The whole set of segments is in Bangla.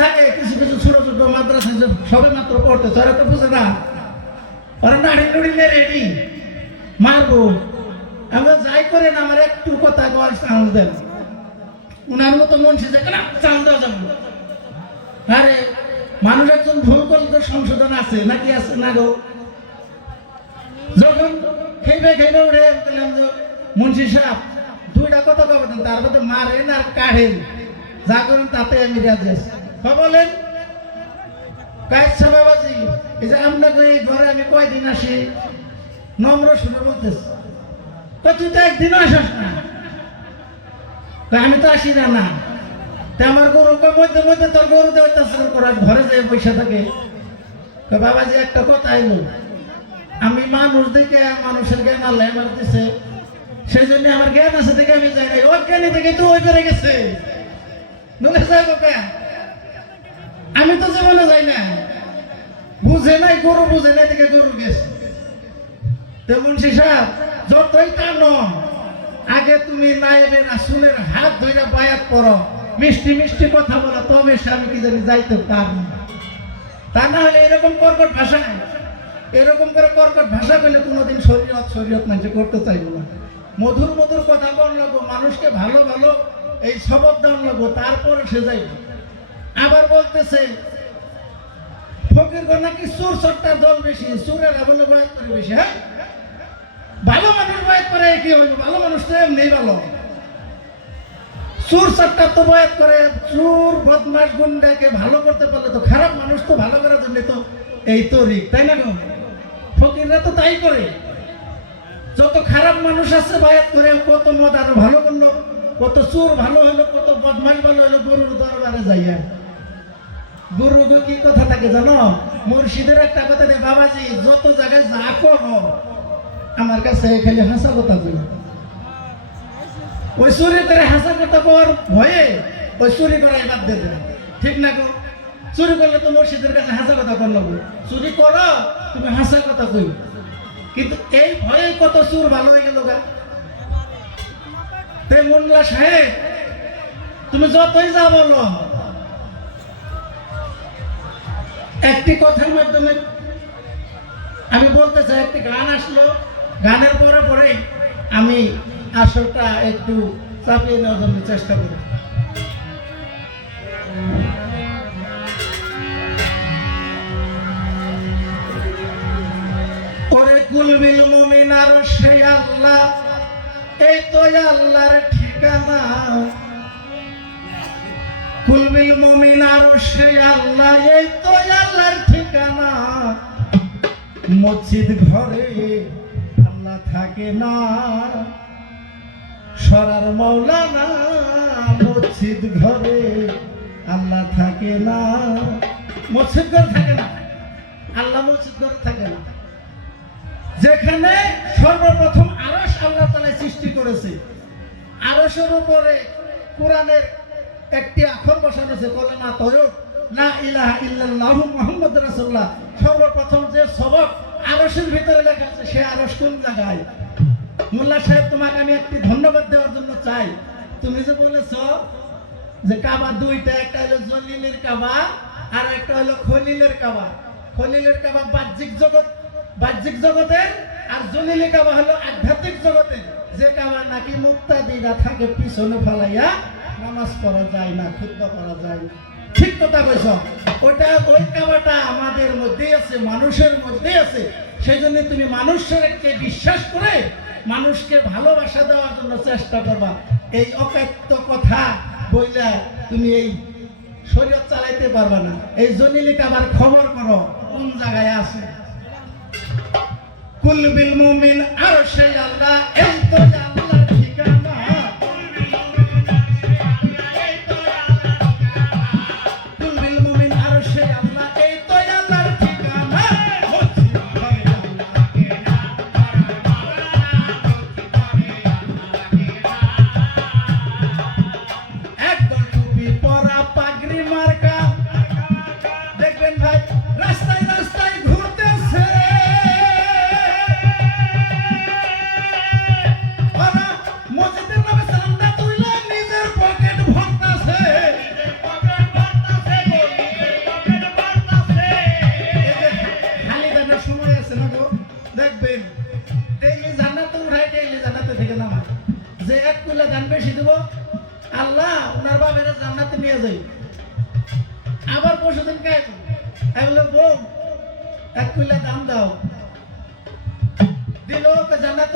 থাকে, কিছু কিছু ছোট ছোট মাদ্রাসা সবে মাত্র পড়তেছে ওরা তো বুঝে না। ওরা নাড়ি নুড়ি রেডি মারবো। আমরা যাই করেন আমার একটু কথা কল চান্স দেন। উনার মতো মন সিজে কেন চান্স দেওয়া যাবে আরে, মানুষ একজন ভুল করলে সংশোধন আছে, নাকি আছে না গো? যখন খেইবে খেইবে উঠে বললাম যে, মুন্সি সাহেব, দুইটা কথা কবেন তার মধ্যে মারেন আর কাঢ়েন। যা করেন তাতে আমি রাজি আছি। হ্যাঁ বলেন কায়সা বাবাজি এই যে আপনাকে এই ঘরে আমি কয়দিন আসি, নম্র শুনে বলতেছি। তো তুই তো একদিনও আসিস না। তা আমি তো আসি না না। তা আমার গরু মধ্যে মধ্যে তোর গরু দেওয়া চাষ করার ঘরে যে পয়সা থাকে। বাবাজি একটা কথা আইলো, আমি মানুষ দেখে মানুষের জ্ঞান আল্লাহ আমার দিছে সেই জন্য আমার জ্ঞান আছে দেখে আমি যাই নাই। ওর জ্ঞানী দেখে তো ওই করে গেছে। নলে যাব কে আমি তো জীবনে যাই না বুঝে নাই, গরু বুঝে নাই, দেখে গরু গেছে। তেমন সাহেব যতই টানো আগে তুমি নাইবের আসুনের হাত ধরে বায়াত করো মিষ্টি মিষ্টি কথা বলো, তবে সে আমি কি জানি যাইতে পারব তা না হলে এরকম কর্কট ভাষায়, এরকম করে কর্কট ভাষা পেলে কোনোদিন শরীয়ত শরীয়ত মানুষ করতে চাইব না। মধুর মধুর কথা বল লাগবো মানুষকে ভালো ভালো এই সবক দেওয়ার লাগবো তারপরে সে যাইব। আবার বলতেছে ফকির নাকি সট্টার দল বেশি করে বেশি হ্যাঁ? ভালো মানুষ বয়াত করে, কি ভালো মানুষ তো এমনি ভালো। তো বয়াত করে, সুর বদমাস গুন্ডাকে ভালো করতে পারলে তো খারাপ মানুষ তো ভালো করার জন্য তো এই তো রিক তাই না গো? ফকিররা তো তাই করে। যত খারাপ মানুষ আছে বায়াত করে, কত মদ আরও ভালো করল, কত চোর ভালো হলো, কত বদমাস ভালো হলো, গরুর দরবারে যাইয়া। গুরু কি কথা থাকে জানো? মুর্শিদের একটা কথা নেই বাবাজি, যত জায়গায় যা আমার কাছে খালি হাসা কথা কই ওই চুরি হাসা কথা কর ভয়ে ওই করাই বাদ দিয়ে ঠিক না গো? চুরি করলে তো মুর্শিদের কাছে হাসা কথা কর নেব চুরি করো, তুমি হাসা কথা কই কিন্তু এই ভয়ে কত চুর ভালো হয়ে গেল গা। তে মোল্লা সাহেব, তুমি যতই যা বলো একটি কথার মাধ্যমে আমি বলতে চাই, একটি গান আসলো। গানের পরে পরে আমি আসরটা একটু চাপিয়ে নেওয়ার জন্য চেষ্টা করি। কুলবিল মুমিনার সে আল্লাহ, এই তো আল্লাহর ঠিকানা। কুলবিল মুমিনার সে আল্লাহ, এই তো আল্লাহর ঠিকানা। মসজিদ ঘরে আল্লাহ থাকে না। সরার মৌলানা মসজিদ ঘরে আল্লাহ থাকে না। মসজিদ ঘর থাকে না। আল্লাহ মসজিদ ঘর থাকে না। যেখানে সর্বপ্রথম আরস আল্লাহ তালা সৃষ্টি করেছে। আরসের উপরে কোরআনের একটি আখর বসানো আছে কলেমা তয়ব না ইলাহা ইল্লাল্লাহ মুহাম্মদ রাসূলুল্লাহ। সর্বপ্রথম যে সবক আরসের ভিতরে লেখা আছে, সে আরস কোন জায়গায়? মোল্লা সাহেব, তোমাকে আমি একটি ধন্যবাদ দেওয়ার জন্য চাই। তুমি যে বলেছ যে কাবা দুইটা, একটা হলো জলিলের কাবা আর একটা হলো খলিলের কাবা। খলিলের কাবা বাহ্যিক জগৎ, বাহ্যিক জগতের আর জলিলে কাবা হলো আধ্যাত্মিক জগতের। যে কাবা নাকি মুক্তাদিরা থাকে, পিছনে ফেলাইয়া নামাজ পড়া যায় না, খুদ্া করা যায়। ঠিক কথা কইছ। ওটা ওই কাবাটা আমাদের মধ্যেই আছে, মানুষের মধ্যেই আছে। সেই জন্য তুমি মানুষকে বিশ্বাস করে মানুষকে ভালোবাসা দেওয়ার জন্য চেষ্টা করবা। এই অকাত্য কথা বইলা তুমি এই শরীর চালাইতে পারবা না। এই জনিলি কাবার খবর করো, কোন জায়গায় আছে? কুল বিল মুমিন আর সেই আল্লাহ, এই তো আল্লাহর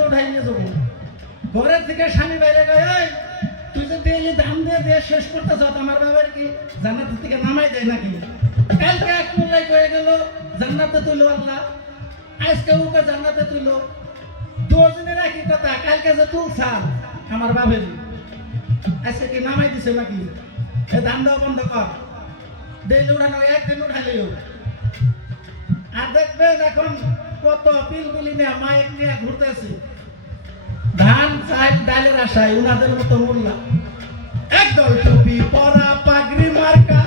উঠাই নিয়ে যাব। ঘরের থেকে স্বামী বাইরে গয় তুই যদি এই দাম দিয়ে দিয়ে শেষ করতেছ আমার বাবার কি জান্নাতের থেকে নামাই দেয় নাকি? কালকে এক মোল্লাই কয়ে গেল, জান্নাতে তুলো আল্লাহ। আজকে ওকে জান্নাতে তুলো। দুজনের একই কথা, কালকে যে তুলছা, আমার বাবের আজকে কি নামাই দিছে নাকি? এ দাম দেওয়া বন্ধ কর। ডেইলি উঠানো একদিন উঠাইলেও আর দেখবেন এখন কত পিলগুলি নিয়ে, মাইক নিয়ে ঘুরতেছে। ধান চাল ডালের আশায় উনাদের মতো মোল্লা একদল টুপি পরা পাগড়ি মার্কা।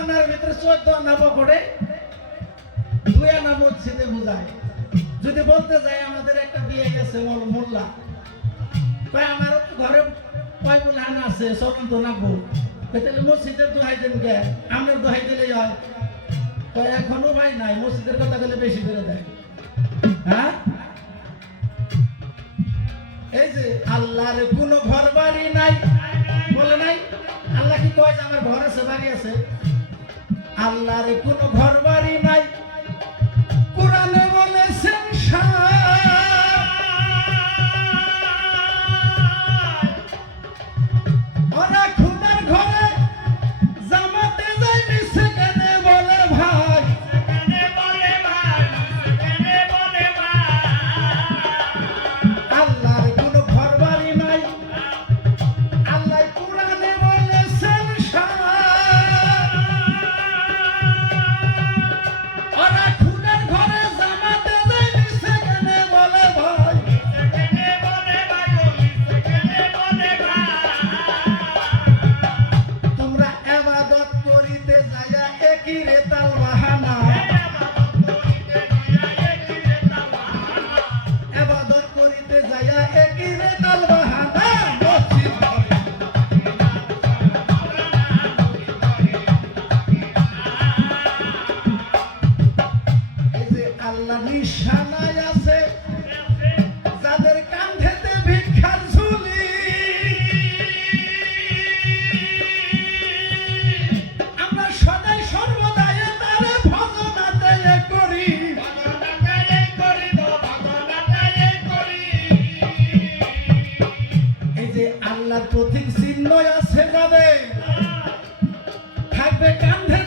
আনার ভিতরে চোদ্দ আনা পকড়ে দুই আনা মসজিদে বুঝায়। যদি বলতে যাই আমাদের একটা বিয়ে গেছে মোল্লা। কয়, আমারও ঘরে আছে মসজিদের দোহাই আমরা দোহাই হয়। এখনও ভাই নাই, মসজিদের কথা বলে বেশি করে দেয়। হ্যাঁ? এই যে আল্লাহর কোনো ঘর বাড়ি নাই, বলে নাই? আল্লাহ কি কয় যে আমার ঘর আছে, বাড়ি আছে? আল্লাহর কোনো ঘর বাড়ি নাই। 别干他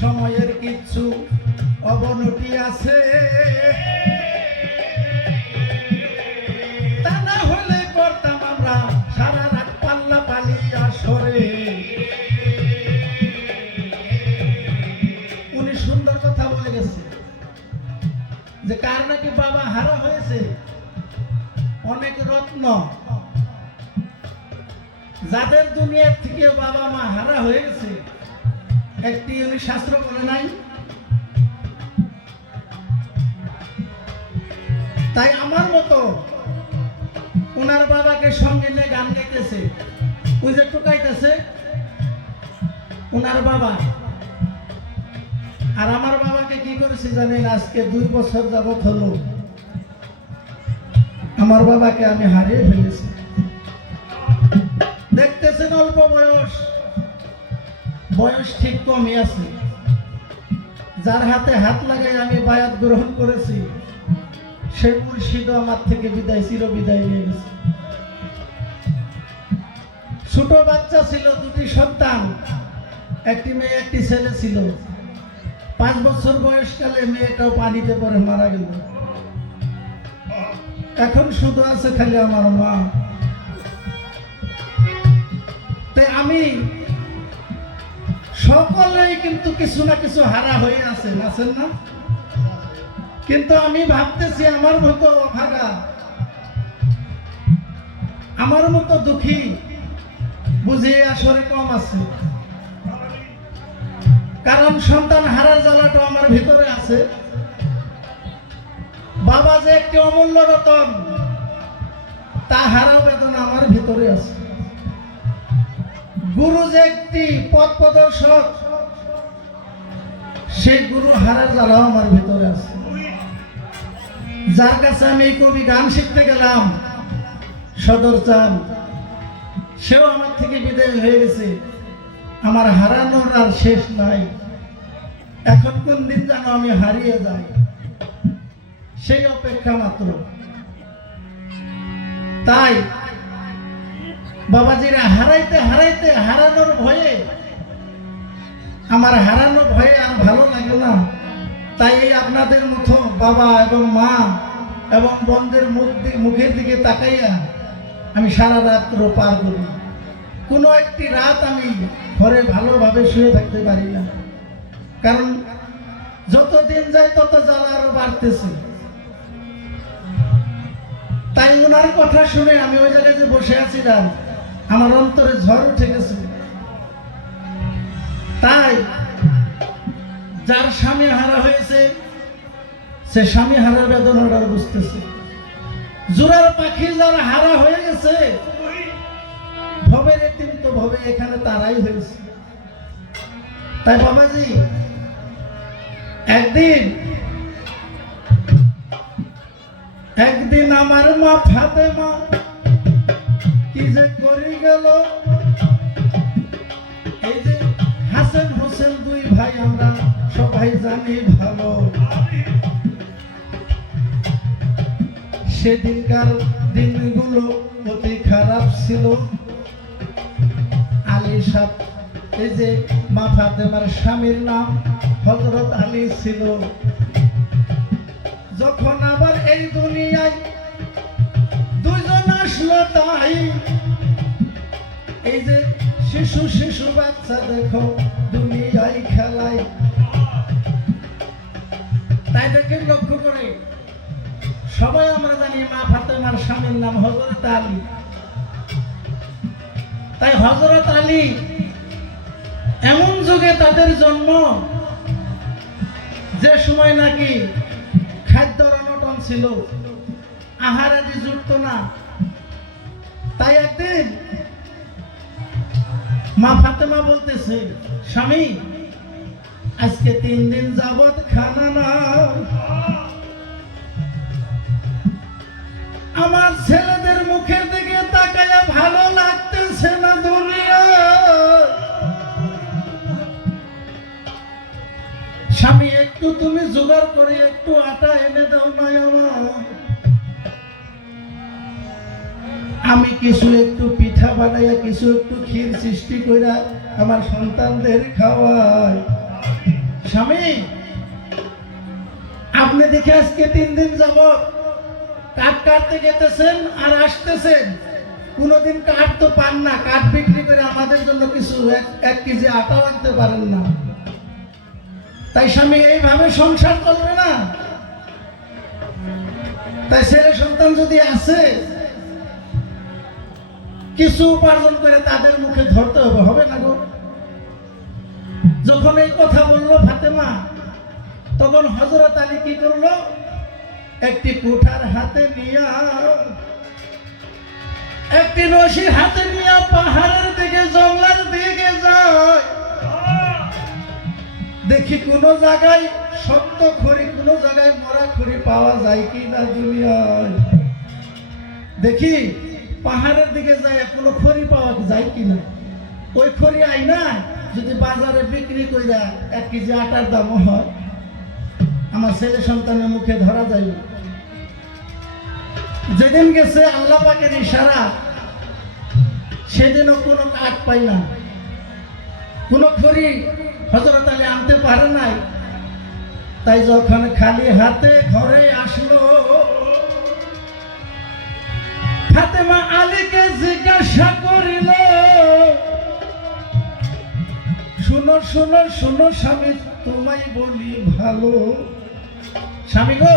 সময়ের কিছু অবনতি আছে। তা না হলে করতাম আমরা সারা রাত পাল্লা পালিয়া সরে। যে কার নাকি বাবা হারা হয়েছে? অনেক রত্ন। যাদের দুনিয়ার থেকে বাবা মা হারা হয়ে গেছে একটি উনি শাস্ত্র করে নাই? তাই আমার মতো ওনার বাবাকে সঙ্গে নিয়ে গান গাইতেছে। ওই যে টুকাইতেছে, ওনার বাবা আর আমার বাবাকে কি করেছে জানেন? আজকে দুই বছর যাবৎ হলো। আমার বাবাকে আমি হারিয়ে ফেলেছি। দেখতেছেন অল্প বয়স। বয়স ঠিক কমই আছে। যার হাতে হাত লাগাই আমি বায়াত গ্রহণ করেছি, সে মুর্শিদও আমার থেকে বিদায় চির বিদায় নিয়ে গেছে। ছোট বাচ্চা ছিল, দুটি সন্তান। একটি মেয়ে, একটি ছেলে ছিল। পাঁচ বছর বয়সকালে মেয়েটাও পানিতে পড়ে, মারা গেল। এখন শুধু আছে খালি আমার মা। তাই আমি সকলেই কিন্তু কিছু না কিছু হারা হয়ে আছেন আছেন না? কিন্তু আমি ভাবতেছি আমার মতো ভাগা আমার মতো দুঃখী বুঝে আসরে কম আছে। কারণ সন্তান হারার জ্বালাটা আমার ভিতরে আছে। বাবা যে একটি অমূল্য রতন, তা হারা বেদনা আমার ভিতরে আছে। গুরু যে একটি পথ প্রদর্শক, সেই গুরু হারার জ্বালাও আমার ভিতরে আছে। যার কাছে আমি এই কবি গান শিখতে গেলাম, সদর চান, সেও আমার থেকে বিদায় হয়ে গেছে। আমার হারানোর আর শেষ নাই। এখন কোন দিন যেন আমি হারিয়ে যাই? সেই অপেক্ষা মাত্র। তাই বাবাজিরা হারাইতে হারাইতে হারানোর ভয়ে, আমার হারানো ভয়ে আর ভালো লাগে না। তাই আপনাদের মতো বাবা এবং মা এবং বন্ধের মুখ মুখের দিকে তাকাইয়া আমি সারা রাত্র পার করি। কোনো একটি রাত আমি ঘরে ভালোভাবে শুয়ে থাকতে পারি না। কারণ যত দিন যায় তত জ্বালা আরও বাড়তেছে। তাই ওনার কথা শুনে আমি ওই জায়গায় যে বসে আছিলাম, আমার অন্তরে ঝড় উঠে গেছে। তাই যার স্বামী হারা হয়েছে, সে স্বামী হারার বেদনাটা বুঝতেছে। জোড়ার পাখি যারা হারা হয়ে গেছে, ভবের তো ভবে এখানে তারাই হয়েছে। তাই বাবাজি, একদিন একদিন আমার মা ফাতেমা কি যে করি গেল, এই যে হাসান হোসেন দুই ভাই আমরা সবাই জানি ভালো। সেদিনকার দিনগুলো অতি খারাপ ছিল। আলী এই যে মা ফাতেমার স্বামীর নাম হজরত আলী ছিল। যখন আবার এই দুনিয়ায় দুজন আসলো তাই, এই যে শিশু শিশু বাচ্চা দেখো, দুনিয়ায় খেলায়। তাই দেখে লক্ষ্য করে সবাই আমরা জানি মা ফাতেমার স্বামীর নাম হজরত আলী। তাই হজরত আলী এমন যুগে তাদের জন্ম, যে সময় নাকি খাদ্যর অনটন ছিল, আহার আদি জুটত না। তাই একদিন মা ফাতেমা বলতেছে, স্বামী, আজকে তিন দিন যাবৎ খানা না আমার ছেলেদের মুখের দিকে তাকায়া ভালো লাগতেছে একটু তুমি জোগাড় করে, একটু আটা এনে দাও নাই আমার। আমি কিছু একটু পিঠা বানাইয়া, কিছু একটু ক্ষীর সৃষ্টি কইরা আমার সন্তানদের খাওয়াই। স্বামী, আপনি দেখে আজকে তিন দিন যাব কাঠ কাটতে যেতেছেন আর আসতেছেন। কোনোদিন কাঠ তো পান না, কাঠ বিক্রি করে আমাদের জন্য কিছু এক- কেজি আটাও আনতে পারেন না। তাই স্বামী এইভাবে সংসার চলবে না? তাই ছেলে সন্তান যদি আছে, কিছু উপার্জন করে তাদের মুখে ধরতে হবে হবে না গো? যখন এই কথা বলল ফাতেমা, তখন হজরত আলী কি করল? একটি কুঠার হাতে নিয়া, একটি রশি হাতে নিয়া পাহাড়ের দিকে, জঙ্গলের দিকে যায়। দেখি কোন জায়গায় শক্ত খড়ি, কোন জায়গায় মরা খড়ি পাওয়া যায় কি না দুনিয়ায়? দেখি পাহাড়ের দিকে যায়, কোনো খড়ি পাওয়া যায় কি না? ওই খড়ি আই না যদি বাজারে বিক্রি কইরা এক কেজি আটার দাম হয়, আমার ছেলে সন্তানের মুখে ধরা যাইবে যেদিন গেছে আল্লাহ পাকের ইশারা, সেদিনও কোনো কাঠ পাই না। কোনো খড়ি হজরত আলী আনতে পারে নাই। তাই যখন খালি হাতে ঘরে আসলো, ফাতেমা আলীকে জিজ্ঞাসা করিল, শুনো শুনো শুনো স্বামী, তোমায় বলি ভালো। স্বামী গো,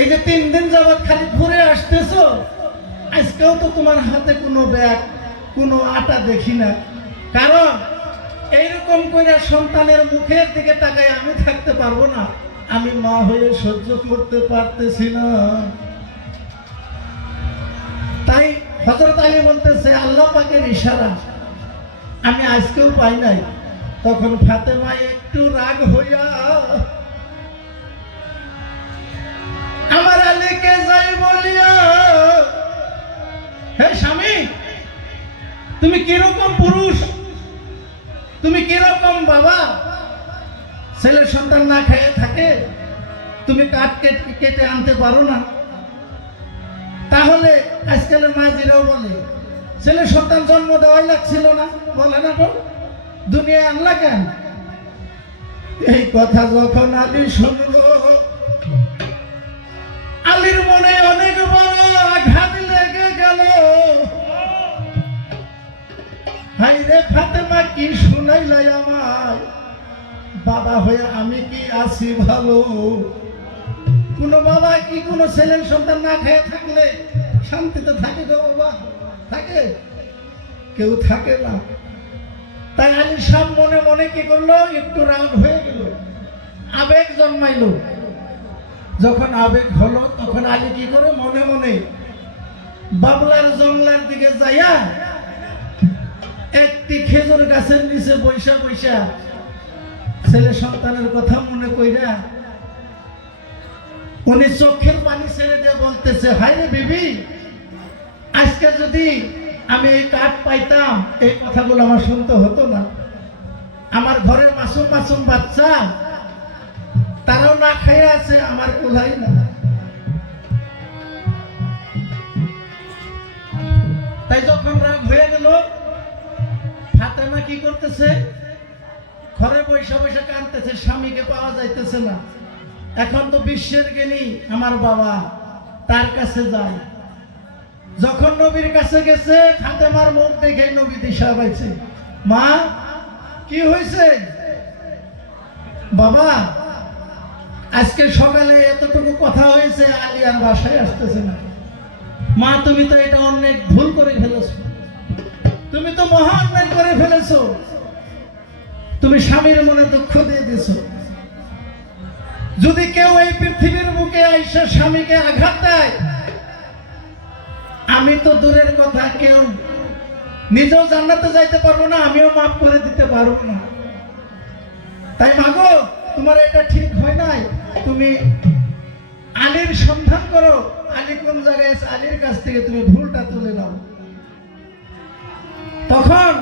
এই যে তিন দিন যাবৎ খালি ঘুরে আসতেছো, আজকেও তো তোমার হাতে কোনো ব্যাগ, কোনো আটা দেখি না। কারণ, এইরকম করে সন্তানের মুখের দিকে তাকায় আমি থাকতে পারব না। আমি মা হয়ে সহ্য করতে পারতেছি না। তাই হজরত আলী বলতেছে, আল্লাহ পাকের ইশারা, আমি আজকেও পাই নাই। তখন ফাতেমা একটু রাগ হইয়া, আমার আলীকে যাই বলিয়া, হে স্বামী, তুমি কীরকম পুরুষ? তুমি কীরকম বাবা? ছেলের সন্তান না খেয়ে থাকে, তুমি কাঠ কেটে কেটে আনতে পারো না। তাহলে আজকালের মাঝিরাও বলে ছেলের সন্তান জন্ম দেওয়াই লাগছিল না। বলে না তো দুনিয়া আনলা কেন? এই কথা যখন আমি শুনল হাই রে ফাতেমা, কি শুনাইলাই আমার বাবা হয়ে আমি কি আছি ভালো? কোনো বাবা কি কোনো ছেলের সন্তান না খেয়ে থাকলে শান্তিতে থাকে গো বাবা? থাকে? কেউ থাকে না। তাই আলী সাহ মনে মনে কি করল? একটু রাগ হয়ে গেল। আবেগ জন্মাইলো। যখন আবেগ হলো, তখন আলী কি করে? মনে মনে বাবলার জঙ্গলার দিকে যাইয়া একটি খেজুর গাছের নিচে বৈশা বৈশা ছেলে সন্তানের কথা মনে কইরা উনি চোখের পানি ছেড়ে দিয়ে বলতেছে হাই রে বিবি, আজকে যদি আমি এই কাঠ পাইতাম, এই কথাগুলো আমার শুনতে হতো না। আমার ঘরের মাসুম মাসুম বাচ্চা, তারাও না খাইয়ে আছে, আমার কোলাই না। তাই যখন রাগ হয়ে গেল ফাতেমা কি করতেছে? ঘরে বৈশা বৈশা কাঁদতেছে, স্বামীকে পাওয়া যাইতেছে না। এখন তো বিশ্বের জ্ঞানী আমার বাবা, তার কাছে যায়। যখন নবীর কাছে গেছে ফাতেমার মুখ দেখে নবী দিশা পাইছে। মা, কি হয়েছে বাবা, আজকে সকালে এতটুকু কথা হয়েছে, আলিয়ার বাসায় আসতেছে না। মা, তুমি তো এটা অনেক ভুল করে ফেলেছো। তুমি তো মহা অন্যায় করে ফেলেছো। তুমি স্বামীর মনে দুঃখ দিয়ে দিছো যদি কেউ এই পৃথিবীর বুকে আইসা স্বামীকে আঘাত দেয়, আমি তো দূরের কথা, কেউ নিজেও জান্নাতে যাইতে পারব না, আমিও মাফ করে দিতে পারব না। তাই মাগো, তোমার এটা ঠিক হয় নাই? তুমি আলীর সন্ধান করো, আলী কোন জায়গায় আলীর কাছ থেকে তুমি ভুলটা তুলে নাও। তখন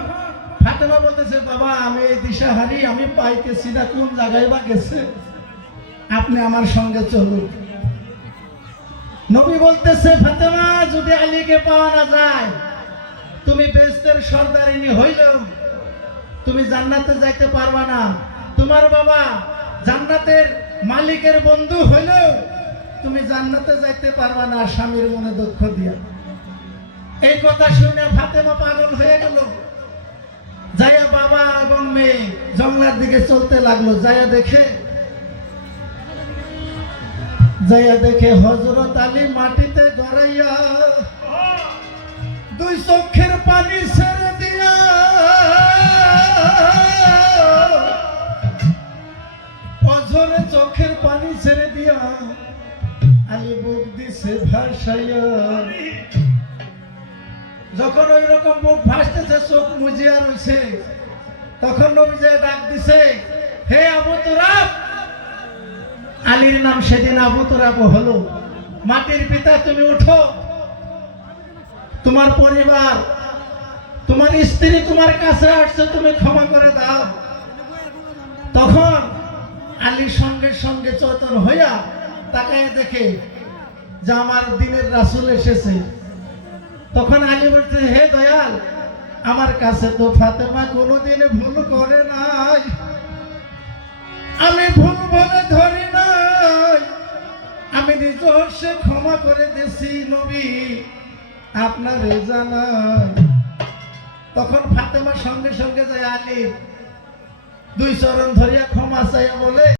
ফাতেমা বলতেছে, বাবা, আমি এই দিশা হারি আমি পাইতেছি না, কোন জায়গায় বা গেছে? আপনি আমার সঙ্গে চলুন। নবী বলতেছে, ফাতেমা, যদি আলীকে পাওয়া না যায়, তুমি বেস্তের সর্দারিনী হইলেও তুমি জান্নাতে যাইতে পারবা না। তোমার বাবা জান্নাতের মালিকের বন্ধু হইলেও তুমি জান্নাতে যাইতে পারবা না স্বামীর মনে দুঃখ দিয়া। এই কথা শুনে ফাতেমা পাগল হয়ে গেল। যাইয়া বাবা এবং মেয়ে জঙ্গলার দিকে চলতে লাগল। যাইয়া দেখে যাইয়া দেখে হজরত আলী মাটিতে গড়াইয়া দুই চোখের পানি ছেড়ে দিয়া অঝরে চোখের পানি ছেড়ে দিয়া আলি বুক দিছে ভাসাইয়া। যখন ওই রকম মুখ ভাসতেছে, চোখ মুজিয়া রয়েছে তখন নবী যায় ডাক দিছে, হে আবু তুরাব! আলীর নাম সেদিন আবু তুরাব হলো। মাটির পিতা তুমি উঠো। তোমার পরিবার, তোমার স্ত্রী তোমার কাছে আসছে, তুমি ক্ষমা করে দাও। তখন আলীর সঙ্গে সঙ্গে চৈতন হইয়া তাকায় দেখে যে আমার দিনের রাসুল এসেছে। তখন আলী বলছে, হে দয়াল, আমার কাছে তো ফাতেমা কোনোদিন ভুল করে নাই। আমি ভুল বলে ধরি নাই। আমি নিজ সে ক্ষমা করে দিছি নবী, আপনারে জানাই তখন ফাতেমা সঙ্গে সঙ্গে যায় আলী, দুই চরণ ধরিয়া ক্ষমা চাইয়া বলে